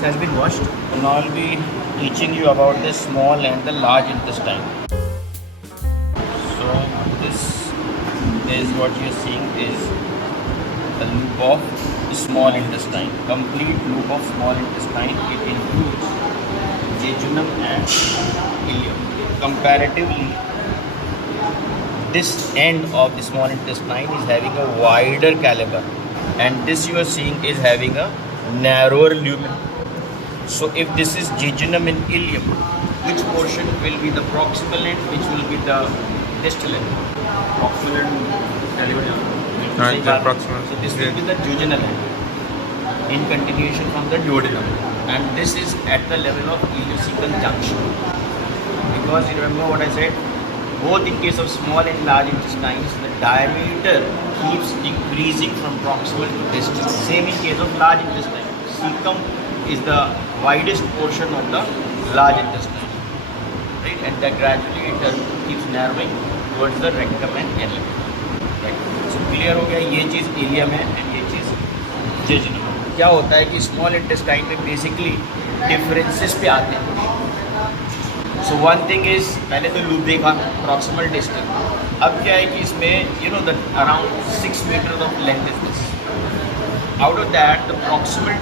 this has been washed. Now I'll be teaching you about the small and the large intestine. So this is what you're seeing is the loop of small intestine. Complete loop of small intestine. It includes jejunum and ileum. Comparatively, this end of the small intestine is having a wider caliber, and this you are seeing is having a narrower lumen. So if this is jejunum and ileum, which portion will be the proximal end, which will be the distal end? Proximal end. Proximal. So this will be the jejunal end in continuation from the duodenum, and this is at the level of ileocecal junction. Because you remember what I said, both in case of small and large intestines, the diameter keeps decreasing from proximal to distal. Same in case of large intestine. Cecum is the widest portion of the large intestine, right? And that gradually it keeps narrowing towards the rectum and ileum. Right? So clear हो गया, ये चीज़ ileum है and ये चीज़ jejunum. क्या होता है कि small intestine में बेसिकली डिफरेंसेस पे आते हैं. सो वन थिंग इज, पहले तो लूप देखा प्रॉक्सिमल डिस्टल. अब क्या है कि इसमें you know the around 6 metre of length is this. Out of that the proximal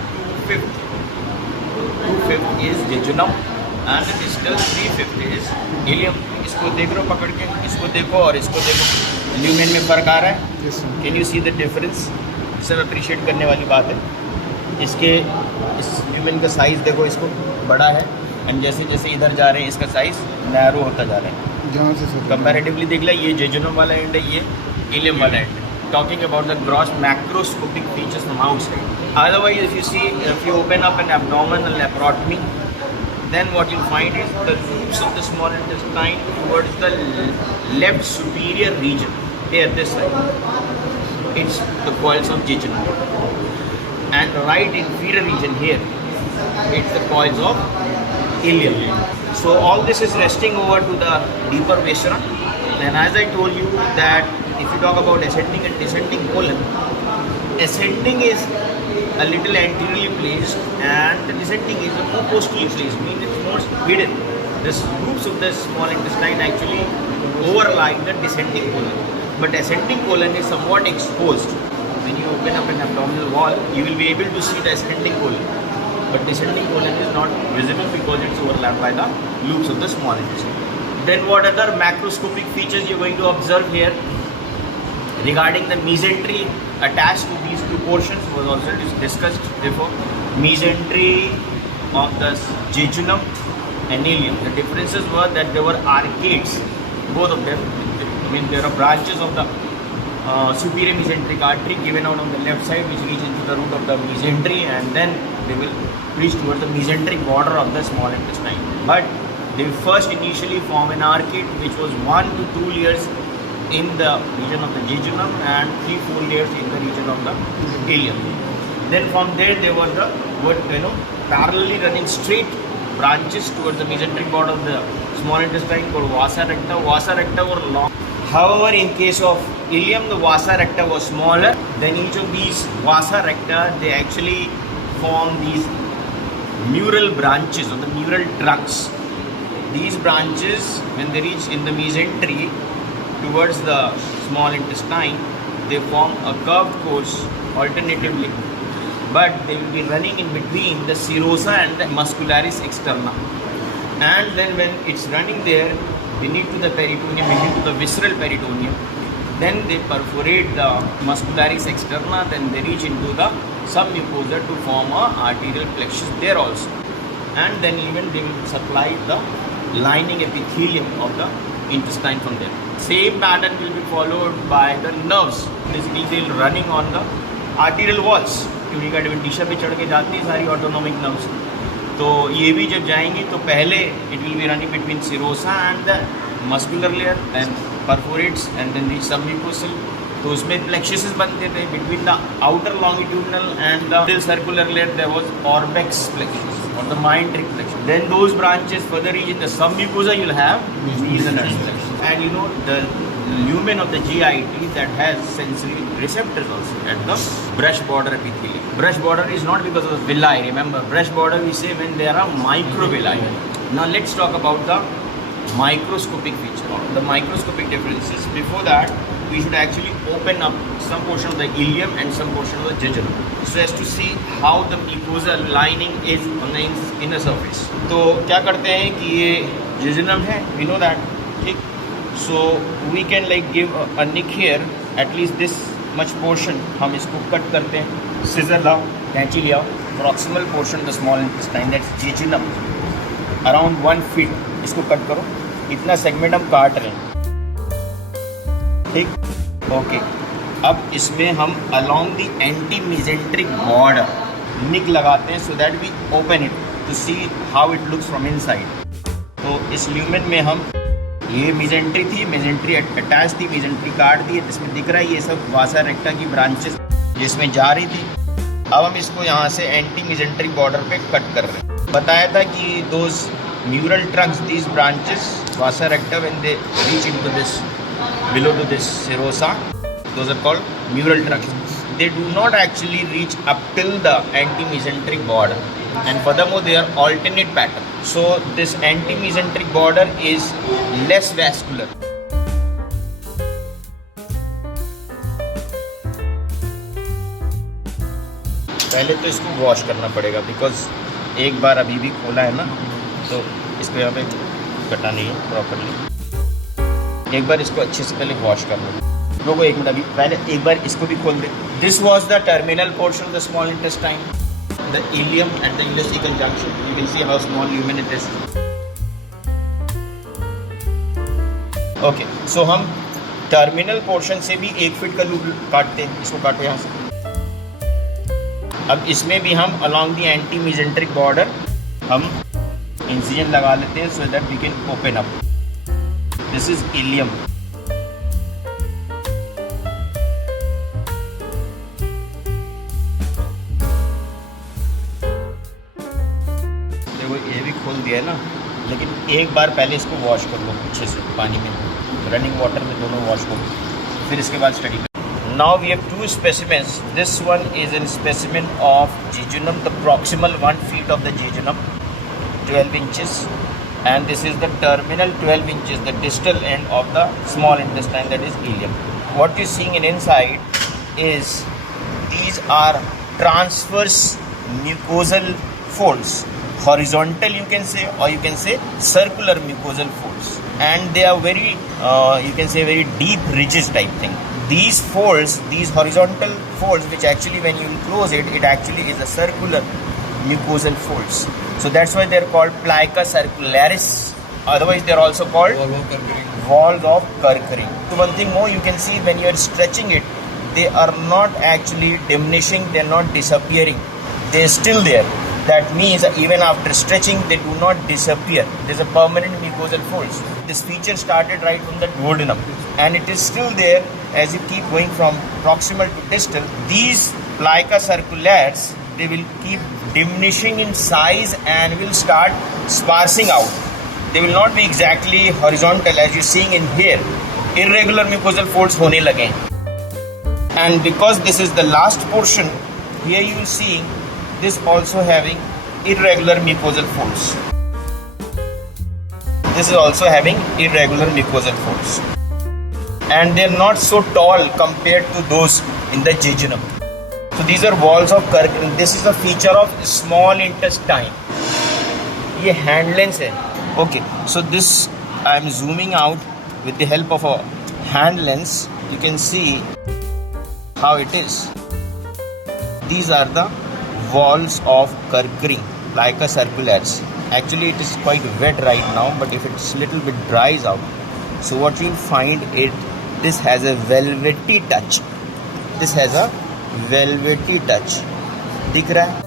2/5 is jejunum and the distal 3/5 is ileum. इसको देख रहे हो पकड़ के, इसको देखो और इसको देखो, ल्यूमेन में फ़र्क आ रहा है. Can you see the difference? सब अप्रिशिएट करने वाली बात है. इसके इस ल्यूमेन का साइज़ देखो, इसको बड़ा है, एंड जैसे जैसे इधर जा रहे हैं इसका साइज़ नैरो होता जा रहा है. जहाँ से कंपैरेटिवली देख लिया, ये जेजुनम वाला एंड है, ये इलियम वाला एंड है. Talking about the gross macroscopic features from outside. Otherwise, if you open up an abdominal laparotomy, then what you'll find is the loops of the small intestine towards the left superior region. Here, this side, it's the coils of jejunum, and the right inferior region here, it's the coils of ileum. So all this is resting over to the deeper viscera. And as I told you that if you talk about ascending and descending colon, ascending is a little anteriorly placed and the descending is a more posteriorly placed, meaning it's more hidden. The groups of the small intestine actually overlie the descending colon, but ascending colon is somewhat exposed. When you open up an abdominal wall, you will be able to see the ascending colon, but descending colon is not visible because it's overlapped by the loops of the small intestine. Then what other macroscopic features you're going to observe here? Regarding the mesentery attached to these two portions was also discussed before. Mesentery of the jejunum and ileum. The differences were that there were arcades, both of them. I mean, there are branches of the superior mesenteric artery given out on the left side, which reach into the root of the mesentery, and then they will reach towards the mesenteric border of the small intestine. But they first initially form an arcade which was 1 to 2 layers in the region of the jejunum and 3-4 layers in the region of the ileum. Then from there were the parallelly running straight branches towards the mesenteric border of the small intestine called vasa recta. Vasa recta were long. However, in case of ileum, the vasa recta was smaller. Then each of these vasa recta, they actually form these mural branches or the mural trunks. These branches, when they reach in the mesentery towards the small intestine, they form a curved course alternatively, but they will be running in between the serosa and the muscularis externa. And then when it's running there beneath to the peritoneum, beneath to the visceral peritoneum, then they perforate the muscularis externa, then they reach into the submucosa to form a arterial plexus there also. And then even they will supply the lining epithelium of the intestine from there. Same pattern will be followed by the nerves. Basically they will running on the arterial walls. क्योंकि का दिशा पे चढ़ के जाती है सारी autonomic nerves. तो ये भी जब जाएंगी तो पहले it will be running between serosa and the muscular layer and perforates and then reach submucosal. तो उसमें प्लेक्सस बनते थे between the outer longitudinal and the circular layer. There was Auerbach's plexus or the mesenteric plexus. Then those branches further reach in the submucosa, you'll have these plexus. And you know the lumen of the GIT that has sensory receptors also at the brush border epithelium. Brush border is not because of the villi. Remember, brush border we say when there are microvilli. Now let's talk about the microscopic feature. The microscopic differences. Before that, we should actually open up some portion of the ileum and some portion of the jejunum, so as to see how the mucosal lining is on the inner surface. तो क्या करते हैं कि ये jejunum है, we know that, ठीक? So we can like give a nick here, at least this much portion हम इसको कट करते हैं. Scissor लाओ, कैंची ले आओ. Proximal portion the small intestine, that's jejunum, around 1 feet. इसको कट करो. इतना सेगमेंट हम काट रहे हैं, ठीक? ओके. अब इसमें हम along the anti-mesenteric border निक लगाते हैं, so that we open it to see how it looks from inside. तो इस ल्यूमेन में हम ये मेजेंट्री थी, मेजेंट्री अटैच थी, मेजेंट्री काट दी है. इसमें दिख रहा है ये सब वासा रेक्टा की ब्रांचेस जिसमें जा रही थी. अब हम इसको यहाँ से एंटी मेजेंट्रिक बॉर्डर पे कट कर रहे हैं. बताया था कि those neural trunks, these branches, vasa recta, when they reach into this, below to this serosa, those are called neural trunks. They do not actually reach up till the anti-mesenteric border, and furthermore they are alternate pattern. So this anti-mesenteric border is less vascular. पहले तो इसको wash करना पड़ेगा, because एक बार अभी भी खोला है ना, तो इसको यहाँ पे कटा नहीं है प्रॉपरली. एक बार इसको अच्छे से पहले वॉश कर लो. लोगों एक मिनट, अभी पहले एक बार इसको भी खोल दे. This was the terminal portion of the small intestine, the ileum at the ileocaecal junction. You can see how small lumen it is. Okay, so हम टर्मिनल पोर्शन से भी 1 फीट का लूप काटते हैं. इसको काटो यहाँ से. अब इसमें भी हम along the anti mesenteric border हम इंसिजन लगा लेते हैं, so that we can open up. This is ileum. देखो ये भी खोल दिया है ना, लेकिन एक बार पहले इसको वॉश कर लो अच्छे से पानी में, रनिंग वाटर में दोनों वॉश करो, फिर इसके बाद स्टडी करो. Now we have 2 specimens. This one is a specimen of jejunum, the proximal 1 feet of the jejunum, 12 inches, and this is the terminal 12 inches, the distal end of the small intestine, that is ileum. What you're seeing in inside is these are transverse mucosal folds, horizontal you can say, or you can say circular mucosal folds, and they are very you can say very deep ridges type thing. These folds, these horizontal folds, which actually when you close it, it actually is a circular mucosal folds. So that's why they're called plica circularis. Otherwise they're also called walls of Kerckering. So one thing more, you can see when you are stretching it, they are not actually diminishing, they're not disappearing. They're still there. That means even after stretching, they do not disappear. There's a permanent mucosal folds. This feature started right from the duodenum, and it is still there as you keep going from proximal to distal. These plica circularis, they will keep diminishing in size and will start sparsing out. They will not be exactly horizontal as you're seeing in here. Irregular mucosal folds hone lage. And because this is the last portion, here you will see this also having irregular mucosal folds. This is also having irregular mucosal folds. And they are not so tall compared to those in the jejunum. So these are walls of Kerckering. This is a feature of small intestine. ये hand lens है. Okay, so this I am zooming out with the help of a hand lens. You can see how it is. These are the walls of Kerckering, plica circularis. Actually, it is quite wet right now, but if it's little bit dries out, so what you'll find it, this has a velvety touch. This has a velvety touch. दिख रहा है?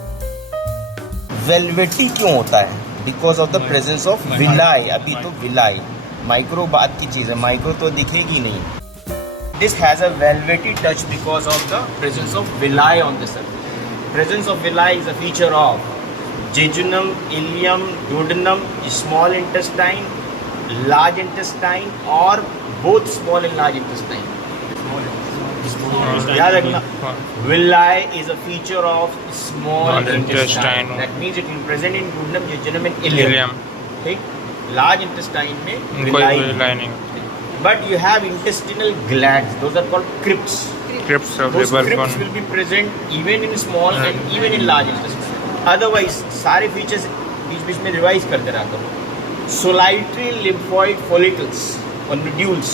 Velvety क्यों होता है? Because of the presence of villi. अभी तो villi. Micro बात की चीज़ है. Micro तो दिखेगी नहीं. This has a velvety touch because of the presence of villi on the surface. Presence of villi is a feature of jejunum, ileum, duodenum, small intestine, large intestine or both small and large intestine. याद रखना, villi is a feature of small intestine. That means it will present in duodenum, jejunum and ileum. ठीक, large intestine में villi नहीं. But you have intestinal glands. Those are called crypts. Those crypts will be present even in small and even in large intestine. Otherwise, सारे features बीच में revise करते रहता हूँ. Solitary lymphoid follicles or nodules.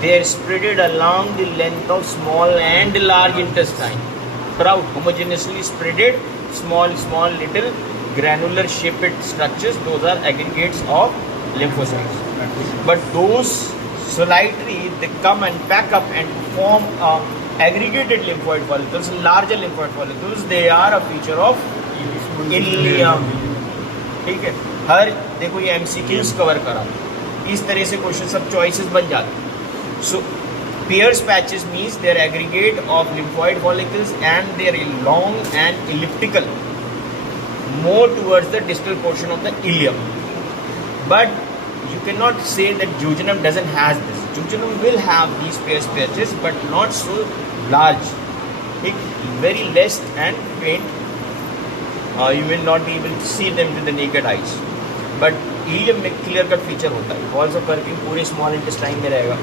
They are spread along the length of small and large intestine. Proud, homogeneously spreaded, small little granular shaped structures. Those are aggregates of lymphocytes. But those solitary, they come and pack up and form aggregated lymphoid follicles, larger lymphoid follicles. They are a feature of ileum. ठीक है, हर देखो ये MCQs cover करा, इस तरह से question सब choices बन जाते हैं. So Pierce patches means they are aggregate of lymphoid follicles and they are long and elliptical, more towards the distal portion of the ileum. But you cannot say that jejunum doesn't have this. Jejunum will have these Pierce patches, but not so large. Very less and faint. You will not be able to see them with the naked eyes. But ileum में clear cut feature होता है. Walls of Purkinje पूरे small intestine में रहेगा.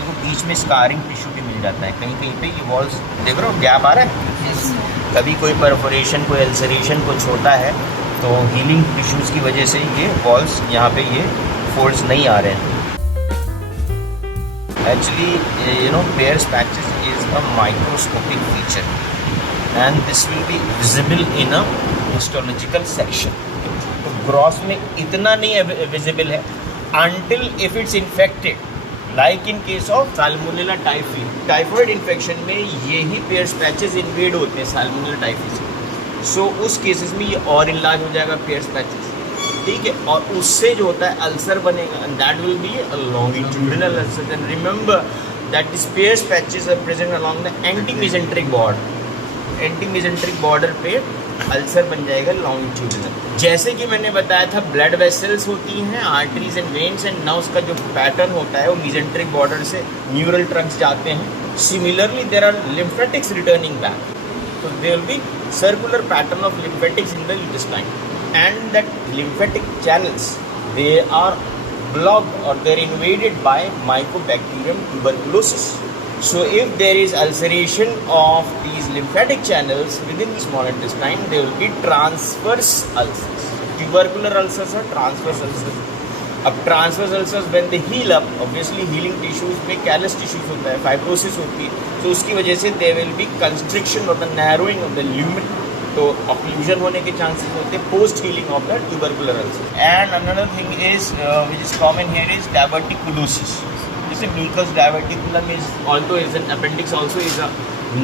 देखो बीच में scarring tissue भी मिल जाता है. कहीं पे ये walls देख रहे हो गैप आ रहा है. कभी कोई perforation, कोई ulceration कुछ होता है तो healing tissues की वजह से ये walls यहाँ पे ये folds नहीं आ रहे हैं. Actually, Pierce patches is a microscopic feature, and this will be visible in a histological section. तो ग्रॉस में इतना नहीं विजिबल है until if it's infected, like in case of Salmonella typhi. Typhoid infection में यही Pierce patches इन्वेड होते हैं Salmonella typhi से. सो उस केसेस में ये और इलाज हो जाएगा Pierce patches. ठीक है, और उससे जो होता है अल्सर बनेगा, and that will be a longitudinal ulcer. And remember that these Pierce patches are present along the antimesenteric border. Antimesenteric border पे अल्सर बन जाएगा लॉन्गिट्यूडिनल. जैसे कि मैंने बताया था ब्लड वेसल्स होती हैं, arteries and veins, and nerves का जो पैटर्न होता है वो मेसेंट्रिक बॉर्डर से न्यूरल ट्रंक्स जाते हैं. Similarly there are lymphatics returning back. तो there will be circular pattern of lymphatics in the intestine, and that lymphatic channels they are blocked or they are invaded by Mycobacterium tuberculosis. So if there is ulceration of these lymphatic channels within the small intestine, there will be transverse ulcers. Tubercular ulcers are transverse ulcers. अब transverse ulcers when they heal up, obviously healing tissues में callus tissues होता है, fibrosis होती है, तो उसकी वजह से there will be constriction or the narrowing of the lumen. तो occlusion होने के chances होते हैं post healing of the tubercular ulcer. And another thing is which is common here is diverticulosis. Mucus diverticulum is, although is an appendix, also is a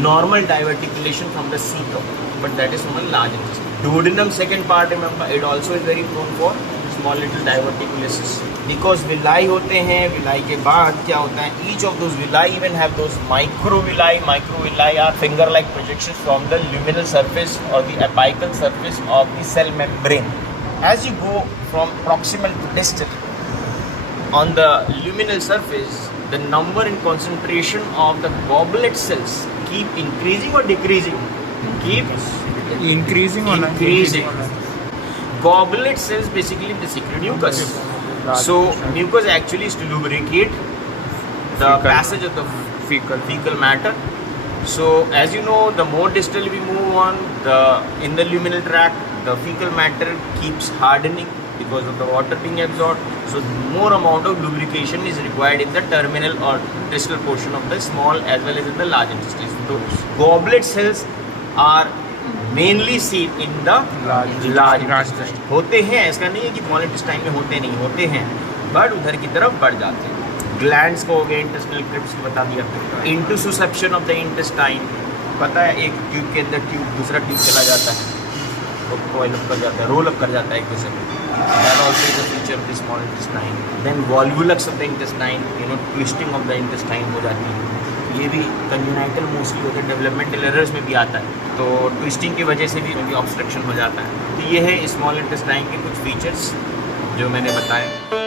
normal diverticulation from the cecum, but that is from a large intestine. Duodenum, second part, remember, it also is very prone for small little diverticulosis because villi होते हैं. villi के बाद क्या होता है, each of those villi even have those microvilli. Microvilli are finger-like projections from the luminal surface or the apical surface of the cell membrane. As you go from proximal to distal, on the luminal surface, the number and concentration of the goblet cells keep increasing or decreasing? Keep increasing. Goblet cells basically they secrete mucus. So mucus actually is to lubricate the passage of the fecal matter. So as you know, the more distal we move on, in the luminal tract, the fecal matter keeps hardening because of the water being absorbed. So more amount of lubrication is required in the terminal or distal portion of the small as well as in the large intestine. So goblet cells are mainly seen in the large intestine. होते हैं, ऐसा नहीं है कि small intestine में होते नहीं, होते हैं, बट उधर की तरफ बढ़ जाते हैं. ग्लैंड्स को हो गए, इंटेस्टिनल क्रिप्स को बता दिया. इंटरसेप्शन ऑफ द इंटेस्टाइन, पता है एक ट्यूब के अंदर ट्यूब दूसरा ट्यूब चला जाता है, तो कोइल अप कर जाता है, रोल अप कर जाता है एक दूसरे में. That also is a feature of the small intestine. Then volvulus of the intestine, twisting of the intestine हो जाती है. ये भी congenital मोस्टली होते हैं, डेवलपमेंटल एरर्स में भी आता है, तो ट्विस्टिंग की वजह से भी ऑब्स्ट्रक्शन हो जाता है. तो ये है स्मॉल इंटेस्टाइन के कुछ फीचर्स जो मैंने बताए.